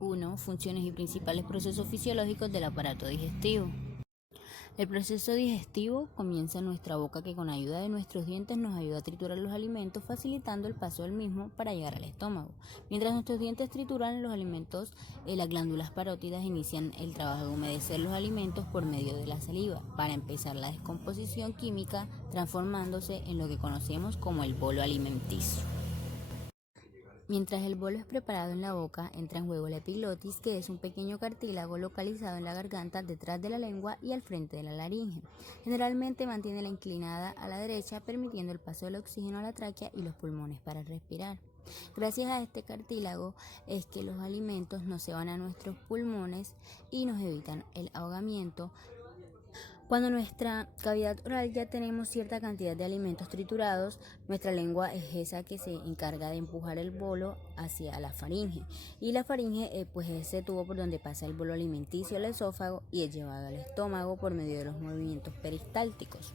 1. Funciones y principales procesos fisiológicos del aparato digestivo. El proceso digestivo comienza en nuestra boca, que con ayuda de nuestros dientes nos ayuda a triturar los alimentos, facilitando el paso del mismo para llegar al estómago. Mientras nuestros dientes trituran los alimentos, las glándulas parótidas inician el trabajo de humedecer los alimentos por medio de la saliva, para empezar la descomposición química, transformándose en lo que conocemos como el bolo alimenticio. Mientras el bolo es preparado en la boca, entra en juego la epiglotis, que es un pequeño cartílago localizado en la garganta, detrás de la lengua y al frente de la laringe. Generalmente mantiene la inclinada a la derecha, permitiendo el paso del oxígeno a la tráquea y los pulmones para respirar. Gracias a este cartílago es que los alimentos no se van a nuestros pulmones y nos evitan el ahogamiento. Cuando en nuestra cavidad oral ya tenemos cierta cantidad de alimentos triturados, nuestra lengua es esa que se encarga de empujar el bolo hacia la faringe. Y la faringe pues es ese tubo por donde pasa el bolo alimenticio al esófago y es llevado al estómago por medio de los movimientos peristálticos.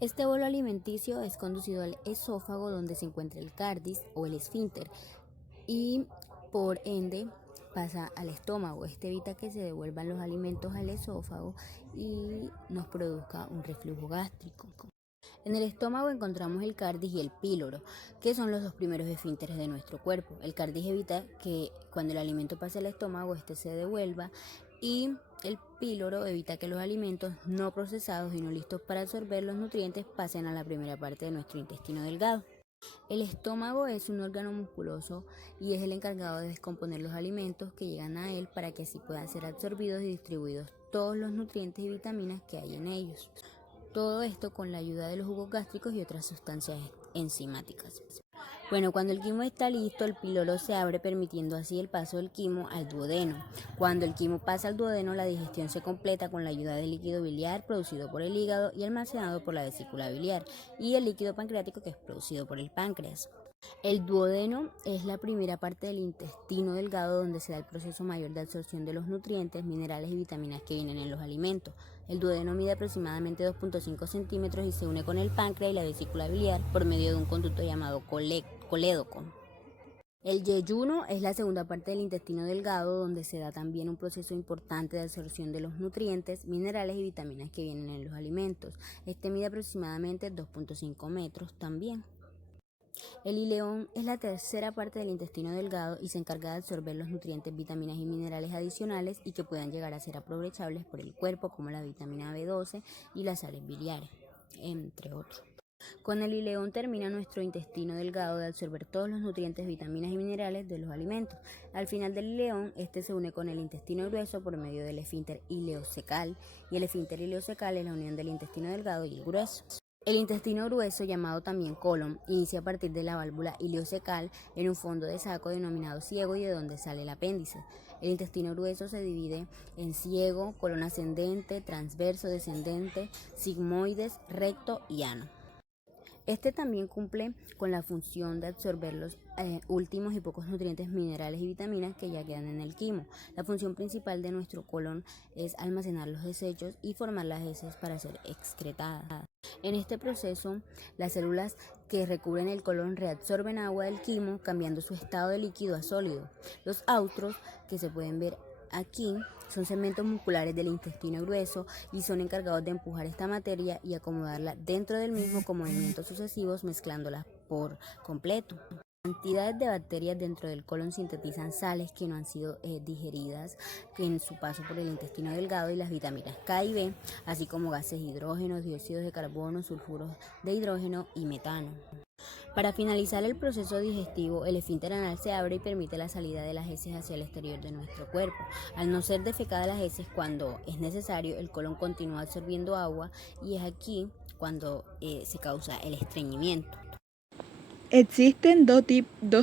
Este bolo alimenticio es conducido al esófago, donde se encuentra el cardis o el esfínter, y por ende pasa al estómago. Este evita que se devuelvan los alimentos al esófago y nos produzca un reflujo gástrico. En el estómago encontramos el cardis y el píloro, que son los dos primeros esfínteres de nuestro cuerpo. El cardis evita que cuando el alimento pase al estómago, este se devuelva, y el píloro evita que los alimentos no procesados y no listos para absorber los nutrientes pasen a la primera parte de nuestro intestino delgado. El estómago es un órgano musculoso y es el encargado de descomponer los alimentos que llegan a él, para que así puedan ser absorbidos y distribuidos todos los nutrientes y vitaminas que hay en ellos. Todo esto con la ayuda de los jugos gástricos y otras sustancias enzimáticas. Bueno, cuando el quimo está listo, el píloro se abre, permitiendo así el paso del quimo al duodeno. Cuando el quimo pasa al duodeno, la digestión se completa con la ayuda del líquido biliar producido por el hígado y almacenado por la vesícula biliar, y el líquido pancreático, que es producido por el páncreas. El duodeno es la primera parte del intestino delgado, donde se da el proceso mayor de absorción de los nutrientes, minerales y vitaminas que vienen en los alimentos. El duodeno mide aproximadamente 2.5 centímetros y se une con el páncreas y la vesícula biliar por medio de un conducto llamado colédoco. El yeyuno es la segunda parte del intestino delgado, donde se da también un proceso importante de absorción de los nutrientes, minerales y vitaminas que vienen en los alimentos. Este mide aproximadamente 2.5 metros también. El ileón es la tercera parte del intestino delgado y se encarga de absorber los nutrientes, vitaminas y minerales adicionales y que puedan llegar a ser aprovechables por el cuerpo, como la vitamina B12 y las sales biliares, entre otros. Con el ileón termina nuestro intestino delgado de absorber todos los nutrientes, vitaminas y minerales de los alimentos. Al final del ileón, este se une con el intestino grueso por medio del esfínter ileocecal, y el esfínter ileocecal es la unión del intestino delgado y el grueso. El intestino grueso, llamado también colon, inicia a partir de la válvula ileocecal en un fondo de saco denominado ciego, y de donde sale el apéndice. El intestino grueso se divide en ciego, colon ascendente, transverso, descendente, sigmoides, recto y ano. Este también cumple con la función de absorber los últimos y pocos nutrientes, minerales y vitaminas que ya quedan en el quimo. La función principal de nuestro colon es almacenar los desechos y formar las heces para ser excretadas. En este proceso, las células que recubren el colon reabsorben agua del quimo, cambiando su estado de líquido a sólido. Los austros, que se pueden ver aquí, son segmentos musculares del intestino grueso y son encargados de empujar esta materia y acomodarla dentro del mismo con movimientos sucesivos, mezclándolas por completo. Cantidades de bacterias dentro del colon sintetizan sales que no han sido digeridas en su paso por el intestino delgado, y las vitaminas K y B, así como gases hidrógenos, dióxidos de carbono, sulfuros de hidrógeno y metano. Para finalizar el proceso digestivo, el esfínter anal se abre y permite la salida de las heces hacia el exterior de nuestro cuerpo. Al no ser defecada las heces cuando es necesario, el colon continúa absorbiendo agua, y es aquí cuando se causa el estreñimiento. Existen dos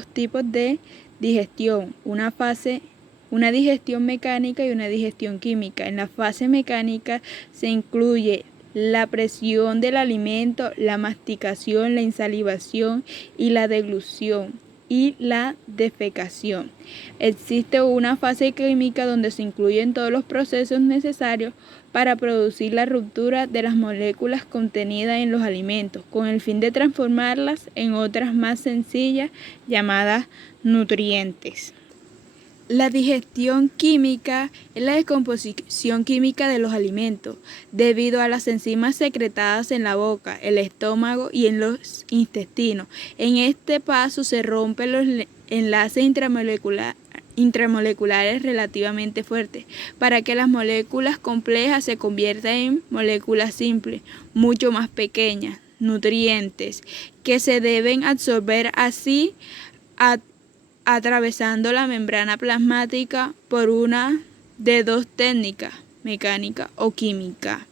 tipos de digestión, una digestión mecánica y una digestión química. En la fase mecánica se incluye la presión del alimento, la masticación, la insalivación y la deglución y la defecación. Existe una fase química donde se incluyen todos los procesos necesarios para producir la ruptura de las moléculas contenidas en los alimentos, con el fin de transformarlas en otras más sencillas, llamadas nutrientes. La digestión química es la descomposición química de los alimentos, debido a las enzimas secretadas en la boca, el estómago y en los intestinos. En este paso se rompen los enlaces intramoleculares relativamente fuertes, para que las moléculas complejas se conviertan en moléculas simples, mucho más pequeñas, nutrientes, que se deben absorber así atravesando la membrana plasmática por una de dos técnicas, mecánica o química.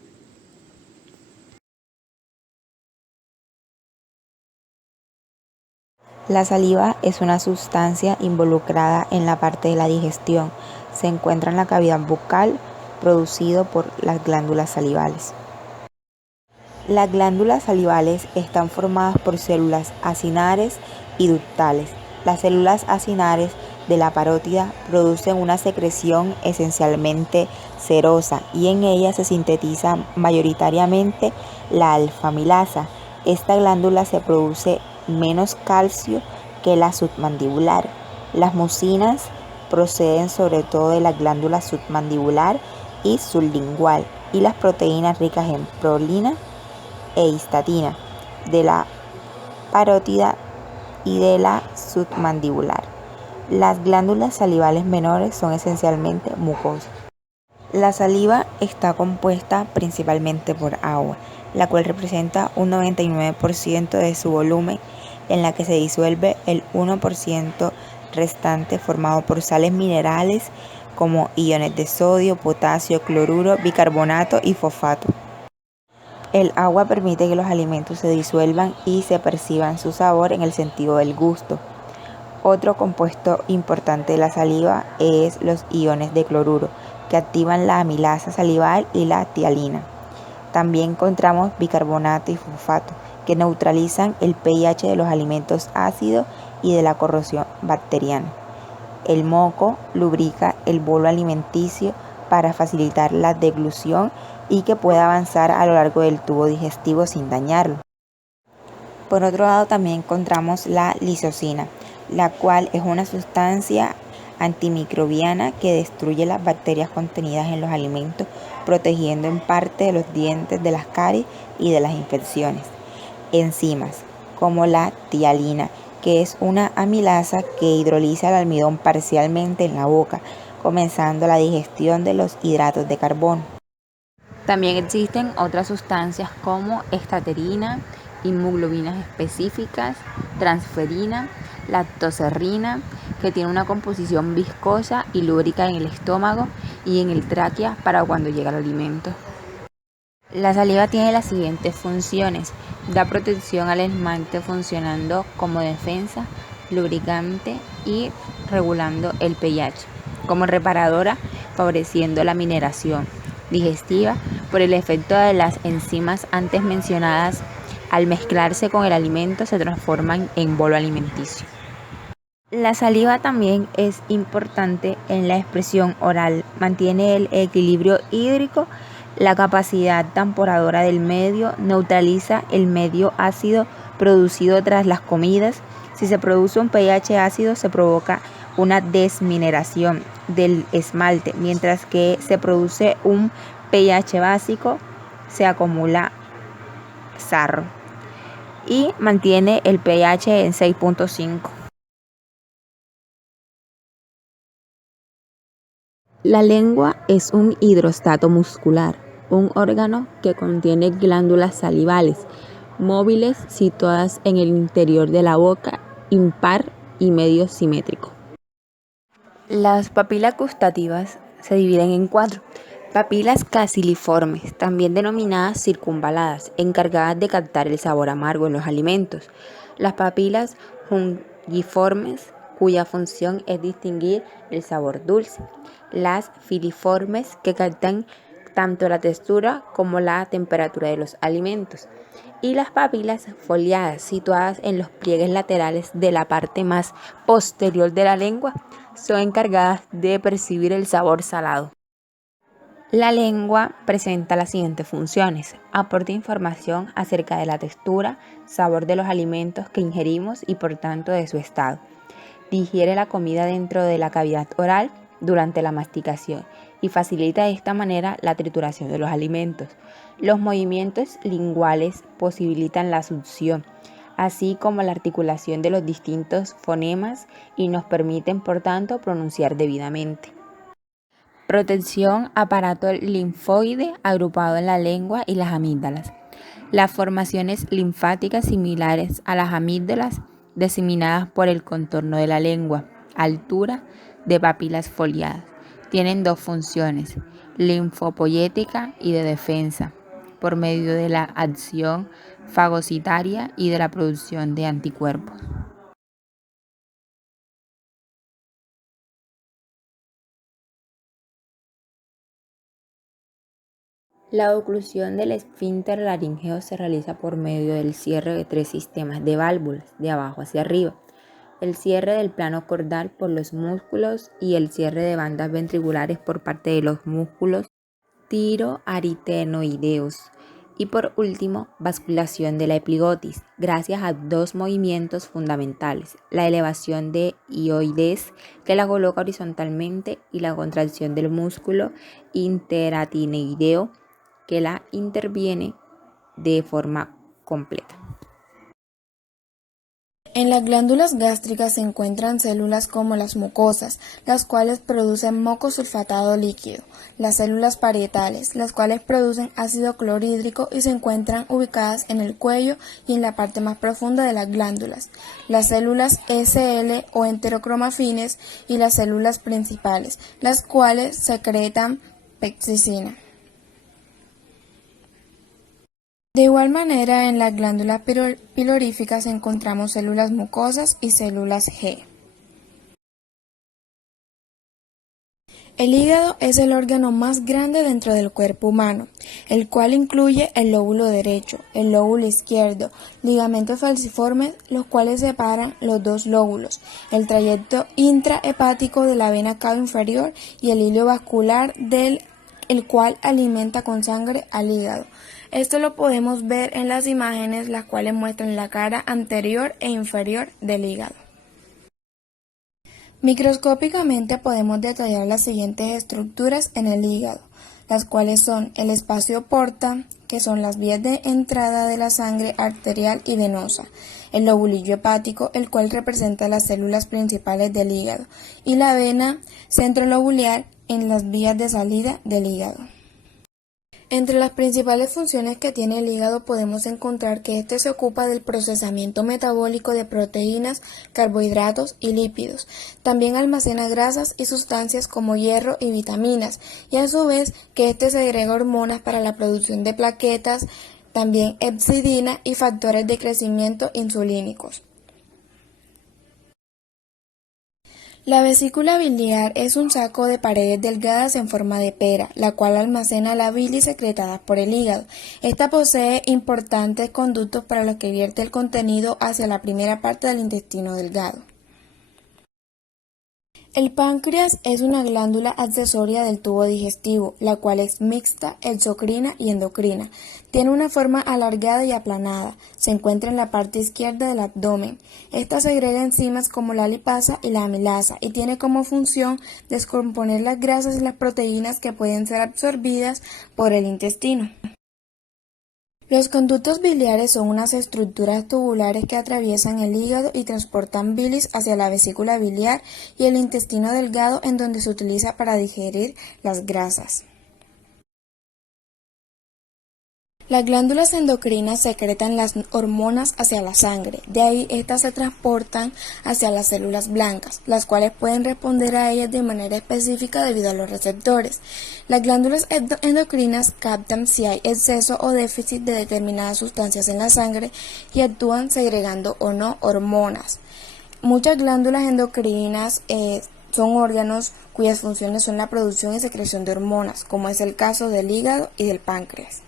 La saliva es una sustancia involucrada en la parte de la digestión. Se encuentra en la cavidad bucal, producido por las glándulas salivales. Las glándulas salivales están formadas por células acinares y ductales. Las células acinares de la parótida producen una secreción esencialmente serosa y en ella se sintetiza mayoritariamente la alfa-amilasa. Esta glándula se produce menos calcio que la submandibular. Las mucinas proceden sobre todo de la glándula submandibular y sublingual, y las proteínas ricas en prolina e histatina de la parótida y de la submandibular. Las glándulas salivales menores son esencialmente mucosas. La saliva está compuesta principalmente por agua, la cual representa un 99% de su volumen, en la que se disuelve el 1% restante formado por sales minerales como iones de sodio, potasio, cloruro, bicarbonato y fosfato. El agua permite que los alimentos se disuelvan y se perciban su sabor en el sentido del gusto. Otro compuesto importante de la saliva es los iones de cloruro, que activan la amilasa salival y la tialina. También encontramos bicarbonato y fosfato, que neutralizan el pH de los alimentos ácidos y de la corrosión bacteriana. El moco lubrica el bolo alimenticio para facilitar la deglución y que pueda avanzar a lo largo del tubo digestivo sin dañarlo. Por otro lado, también encontramos la lisocina, la cual es una sustancia antimicrobiana que destruye las bacterias contenidas en los alimentos, protegiendo en parte de los dientes de las caries y de las infecciones. Enzimas, como la tialina, que es una amilasa que hidroliza el almidón parcialmente en la boca, comenzando la digestión de los hidratos de carbono. También existen otras sustancias como estaterina, inmunoglobinas específicas, transferina, lactoserrina, que tiene una composición viscosa y lúbrica en el estómago y en el tráquea para cuando llega el alimento. La saliva tiene las siguientes funciones: da protección al esmalte funcionando como defensa, lubricante y regulando el pH, como reparadora favoreciendo la mineralización digestiva por el efecto de las enzimas antes mencionadas. Al mezclarse con el alimento se transforman en bolo alimenticio. La saliva también es importante en la expresión oral, mantiene el equilibrio hídrico, la capacidad tamponadora del medio, neutraliza el medio ácido producido tras las comidas. Si se produce un pH ácido, se provoca una desmineración del esmalte, mientras que se produce un pH básico, se acumula sarro y mantiene el pH en 6.5. La lengua es un hidrostato muscular, un órgano que contiene glándulas salivales móviles situadas en el interior de la boca, impar y medio simétrico. Las papilas gustativas se dividen en 4. Papilas canciliformes, también denominadas circunvaladas, encargadas de captar el sabor amargo en los alimentos. Las papilas fungiformes, cuya función es distinguir el sabor dulce. Las filiformes, que captan tanto la textura como la temperatura de los alimentos. Y las papilas foliadas, situadas en los pliegues laterales de la parte más posterior de la lengua, son encargadas de percibir el sabor salado. La lengua presenta las siguientes funciones: aporta información acerca de la textura, sabor de los alimentos que ingerimos y por tanto de su estado. digiere la comida dentro de la cavidad oral durante la masticación y facilita de esta manera la trituración de los alimentos. Los movimientos linguales posibilitan la succión, así como la articulación de los distintos fonemas y nos permiten, por tanto, pronunciar debidamente. Protección aparato linfoide agrupado en la lengua y las amígdalas. Las formaciones linfáticas similares a las amígdalas diseminadas por el contorno de la lengua, altura de papilas foliadas. Tienen dos funciones, linfopoyética y de defensa, por medio de la acción fagocitaria y de la producción de anticuerpos. La oclusión del esfínter laríngeo se realiza por medio del cierre de 3 sistemas de válvulas, de abajo hacia arriba, el cierre del plano cordal por los músculos y el cierre de bandas ventriculares por parte de los músculos tiroaritenoideos. Y por último, basculación de la epiglottis, gracias a 2 movimientos fundamentales, la elevación de hioides, que la coloca horizontalmente, y la contracción del músculo interaritinoideo, que la interviene de forma completa. En las glándulas gástricas se encuentran células como las mucosas, las cuales producen moco sulfatado líquido, las células parietales, las cuales producen ácido clorhídrico y se encuentran ubicadas en el cuello y en la parte más profunda de las glándulas, las células SL o enterocromafines y las células principales, las cuales secretan pepsicina. De igual manera, en las glándulas piloríficas encontramos células mucosas y células G. El hígado es el órgano más grande dentro del cuerpo humano, el cual incluye el lóbulo derecho, el lóbulo izquierdo, ligamentos falciformes, los cuales separan los dos lóbulos, el trayecto intrahepático de la vena cava inferior y el hilo vascular el cual alimenta con sangre al hígado. Esto lo podemos ver en las imágenes, las cuales muestran la cara anterior e inferior del hígado. Microscópicamente podemos detallar las siguientes estructuras en el hígado, las cuales son el espacio porta, que son las vías de entrada de la sangre arterial y venosa, el lobulillo hepático, el cual representa las células principales del hígado, y la vena centrolobular en las vías de salida del hígado. Entre las principales funciones que tiene el hígado podemos encontrar que este se ocupa del procesamiento metabólico de proteínas, carbohidratos y lípidos. También almacena grasas y sustancias como hierro y vitaminas, y a su vez que este segrega hormonas para la producción de plaquetas, también hepcidina y factores de crecimiento insulínicos. La vesícula biliar es un saco de paredes delgadas en forma de pera, la cual almacena la bilis secretada por el hígado. Esta posee importantes conductos para los que vierte el contenido hacia la primera parte del intestino delgado. El páncreas es una glándula accesoria del tubo digestivo, la cual es mixta, exocrina y endocrina. Tiene una forma alargada y aplanada. Se encuentra en la parte izquierda del abdomen. Esta segrega enzimas como la lipasa y la amilasa y tiene como función descomponer las grasas y las proteínas que pueden ser absorbidas por el intestino. Los conductos biliares son unas estructuras tubulares que atraviesan el hígado y transportan bilis hacia la vesícula biliar y el intestino delgado, en donde se utiliza para digerir las grasas. Las glándulas endocrinas secretan las hormonas hacia la sangre, de ahí estas se transportan hacia las células blancas, las cuales pueden responder a ellas de manera específica debido a los receptores. Las glándulas endocrinas captan si hay exceso o déficit de determinadas sustancias en la sangre y actúan segregando o no hormonas. Muchas glándulas endocrinas son órganos cuyas funciones son la producción y secreción de hormonas, como es el caso del hígado y del páncreas.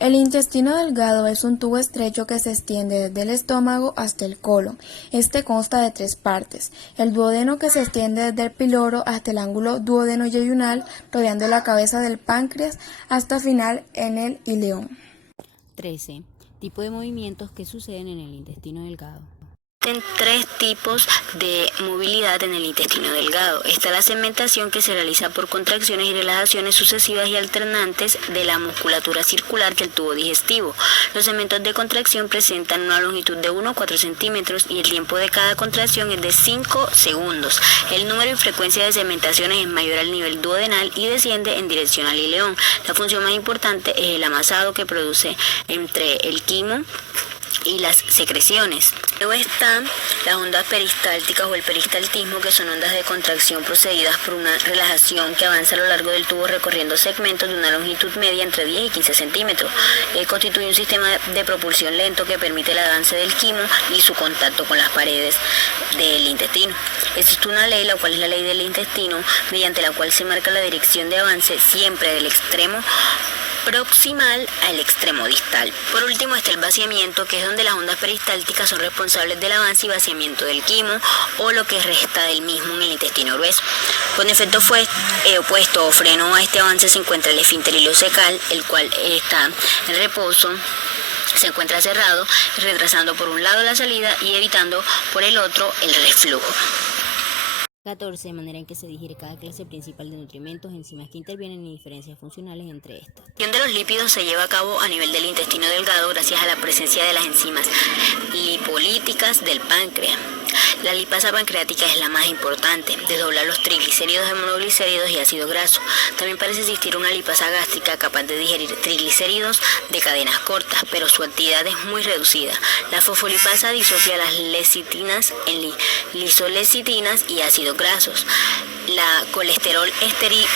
El intestino delgado es un tubo estrecho que se extiende desde el estómago hasta el colon. Este consta de 3 partes. El duodeno, que se extiende desde el piloro hasta el ángulo duodeno-yeyunal, rodeando la cabeza del páncreas, hasta final en el ileón. 13. Tipo de movimientos que suceden en el intestino delgado. Existen tres tipos de movilidad en el intestino delgado. Está la segmentación, que se realiza por contracciones y relajaciones sucesivas y alternantes de la musculatura circular del tubo digestivo. Los segmentos de contracción presentan una longitud de 1 a 4 centímetros y el tiempo de cada contracción es de 5 segundos. El número y frecuencia de segmentaciones es mayor al nivel duodenal y desciende en dirección al ileón. La función más importante es el amasado que produce entre el quimo y las secreciones. Luego están las ondas peristálticas o el peristaltismo, que son ondas de contracción procedidas por una relajación que avanza a lo largo del tubo recorriendo segmentos de una longitud media entre 10 y 15 centímetros. Constituye un sistema de propulsión lento que permite el avance del quimo y su contacto con las paredes del intestino. Existe una ley, la cual es la ley del intestino, mediante la cual se marca la dirección de avance siempre del extremo proximal al extremo distal. Por último está el vaciamiento, que es donde las ondas peristálticas son responsables del avance y vaciamiento del quimo o lo que resta del mismo en el intestino grueso. Con efecto opuesto o freno a este avance se encuentra el esfínter ileocecal, el cual está en reposo, se encuentra cerrado, retrasando por un lado la salida y evitando por el otro el reflujo. 14. Manera en que se digiere cada clase principal de nutrimentos, enzimas que intervienen y diferencias funcionales entre estas. La digestión de los lípidos se lleva a cabo a nivel del intestino delgado gracias a la presencia de las enzimas lipolíticas del páncreas. La lipasa pancreática es la más importante, desdobla los triglicéridos en monoglicéridos y ácido graso. También parece existir una lipasa gástrica capaz de digerir triglicéridos de cadenas cortas, pero su actividad es muy reducida. La fosfolipasa disocia las lecitinas en lisolecitinas y ácidos grasos. La colesterol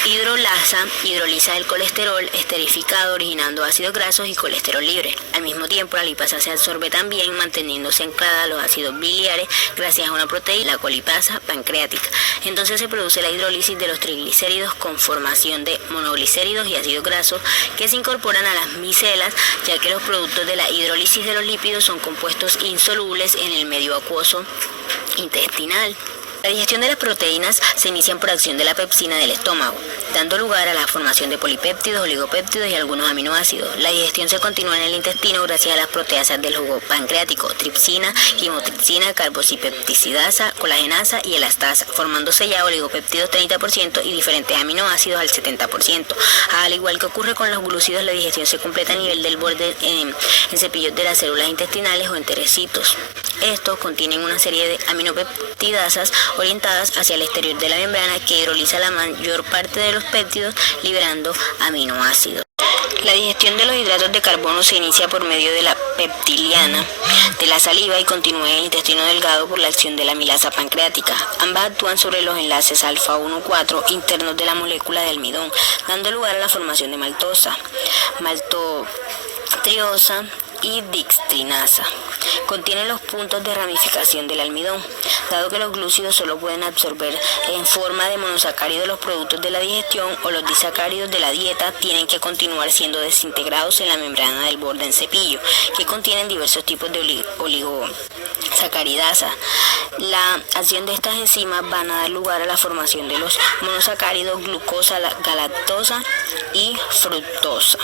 hidrolasa hidroliza el colesterol esterificado, originando ácidos grasos y colesterol libre. Al mismo tiempo, la lipasa se absorbe también, manteniéndose anclada a los ácidos biliares gracias a una proteína, la colipasa pancreática. Entonces se produce la hidrólisis de los triglicéridos con formación de monoglicéridos y ácidos grasos que se incorporan a las micelas, ya que los productos de la hidrólisis de los lípidos son compuestos insolubles en el medio acuoso intestinal. La digestión de las proteínas se inicia por acción de la pepsina del estómago, dando lugar a la formación de polipéptidos, oligopéptidos y algunos aminoácidos. La digestión se continúa en el intestino gracias a las proteasas del jugo pancreático, tripsina, quimotripsina, carboxipeptidasa, colagenasa y elastasa, formándose ya oligopéptidos 30% y diferentes aminoácidos al 70%. Al igual que ocurre con los glúcidos, la digestión se completa a nivel del borde en cepillos de las células intestinales o enterocitos. Estos contienen una serie de aminopeptidasas orientadas hacia el exterior de la membrana que hidroliza la mayor parte de los péptidos, liberando aminoácidos. La digestión de los hidratos de carbono se inicia por medio de la peptiliana de la saliva y continúa en el intestino delgado por la acción de la amilasa pancreática. Ambas actúan sobre los enlaces alfa-1,4 internos de la molécula de almidón, dando lugar a la formación de maltosa, maltotriosa y dextrinasa. Contiene los puntos de ramificación del almidón. Dado que los glúcidos solo pueden absorber en forma de monosacáridos los productos de la digestión o los disacáridos de la dieta, tienen que continuar siendo desintegrados en la membrana del borde en cepillo, que contienen diversos tipos de oligosacaridasa. La acción de estas enzimas van a dar lugar a la formación de los monosacáridos glucosa, galactosa y fructosa.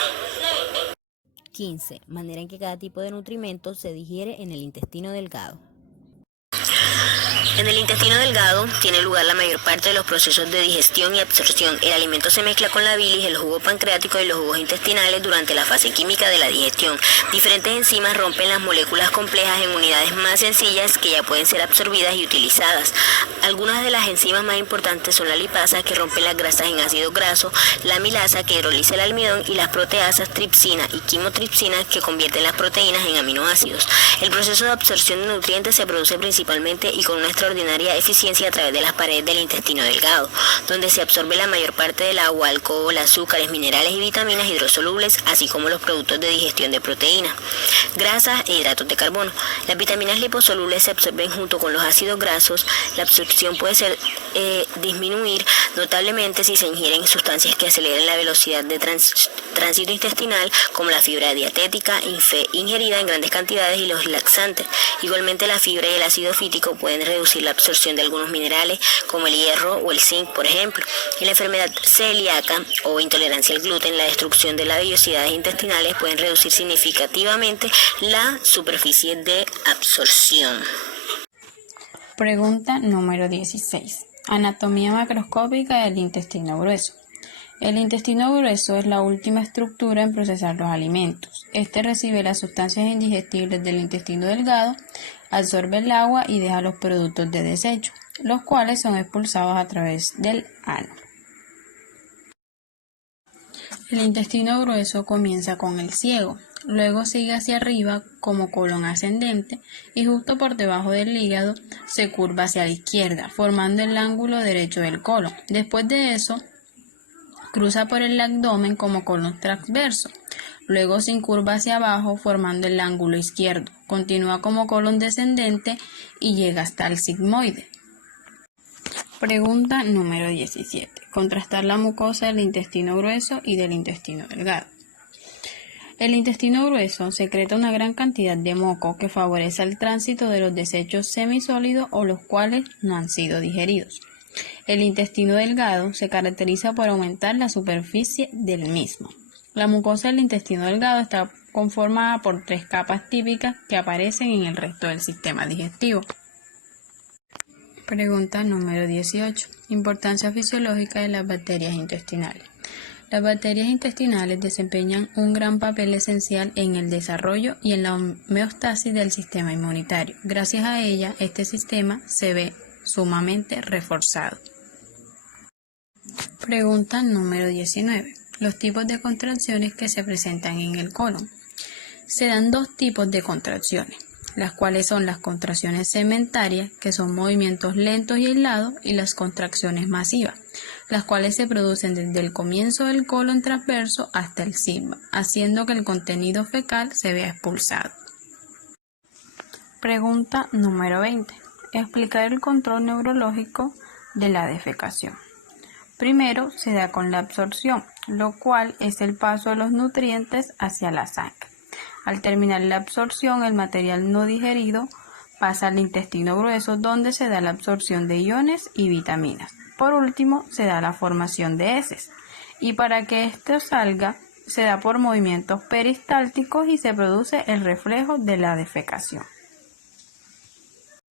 15. Manera en que cada tipo de nutrimento se digiere en el intestino delgado. En el intestino delgado tiene lugar la mayor parte de los procesos de digestión y absorción. El alimento se mezcla con la bilis, el jugo pancreático y los jugos intestinales durante la fase química de la digestión. Diferentes enzimas rompen las moléculas complejas en unidades más sencillas que ya pueden ser absorbidas y utilizadas. Algunas de las enzimas más importantes son la lipasa, que rompe las grasas en ácidos grasos, la amilasa, que hidroliza el almidón, y las proteasas tripsina y quimotripsina, que convierten las proteínas en aminoácidos. El proceso de absorción de nutrientes se produce principalmente y con una extraordinaria eficiencia a través de las paredes del intestino delgado, donde se absorbe la mayor parte del agua, alcohol, azúcares, minerales y vitaminas hidrosolubles, así como los productos de digestión de proteínas, grasas e hidratos de carbono. Las vitaminas liposolubles se absorben junto con los ácidos grasos. La absorción puede ser disminuir notablemente si se ingieren sustancias que aceleren la velocidad de tránsito intestinal, como la fibra dietética ingerida en grandes cantidades y los laxantes. Igualmente, la fibra y el ácido fítico pueden reducir la absorción de algunos minerales como el hierro o el zinc, por ejemplo. En la enfermedad celíaca o intolerancia al gluten, la destrucción de las vellosidades intestinales pueden reducir significativamente la superficie de absorción. Pregunta número 16. Anatomía macroscópica del intestino grueso. El intestino grueso es la última estructura en procesar los alimentos. Este recibe las sustancias indigestibles del intestino delgado, absorbe el agua y deja los productos de desecho, los cuales son expulsados a través del ano. El intestino grueso comienza con el ciego, luego sigue hacia arriba como colon ascendente y justo por debajo del hígado se curva hacia la izquierda, formando el ángulo derecho del colon. Después de eso, cruza por el abdomen como colon transverso, luego se incurva hacia abajo formando el ángulo izquierdo, continúa como colon descendente y llega hasta el sigmoide. Pregunta número 17. Contrastar la mucosa del intestino grueso y del intestino delgado. El intestino grueso secreta una gran cantidad de moco que favorece el tránsito de los desechos semisólidos o los cuales no han sido digeridos. El intestino delgado se caracteriza por aumentar la superficie del mismo. La mucosa del intestino delgado está conformada por 3 capas típicas que aparecen en el resto del sistema digestivo. Pregunta número 18. Importancia fisiológica de las bacterias intestinales. Las bacterias intestinales desempeñan un gran papel esencial en el desarrollo y en la homeostasis del sistema inmunitario. Gracias a ellas, este sistema se ve sumamente reforzado. Pregunta número 19. Los tipos de contracciones que se presentan en el colon. Se dan 2 tipos de contracciones, las cuales son las contracciones segmentarias, que son movimientos lentos y aislados, y las contracciones masivas, las cuales se producen desde el comienzo del colon transverso hasta el sigma, haciendo que el contenido fecal se vea expulsado. Pregunta número 20. Explicar el control neurológico de la defecación. Primero se da con la absorción, lo cual es el paso de los nutrientes hacia la sangre. Al terminar la absorción, el material no digerido pasa al intestino grueso, donde se da la absorción de iones y vitaminas. Por último, se da la formación de heces. Y para que esto salga, se da por movimientos peristálticos y se produce el reflejo de la defecación.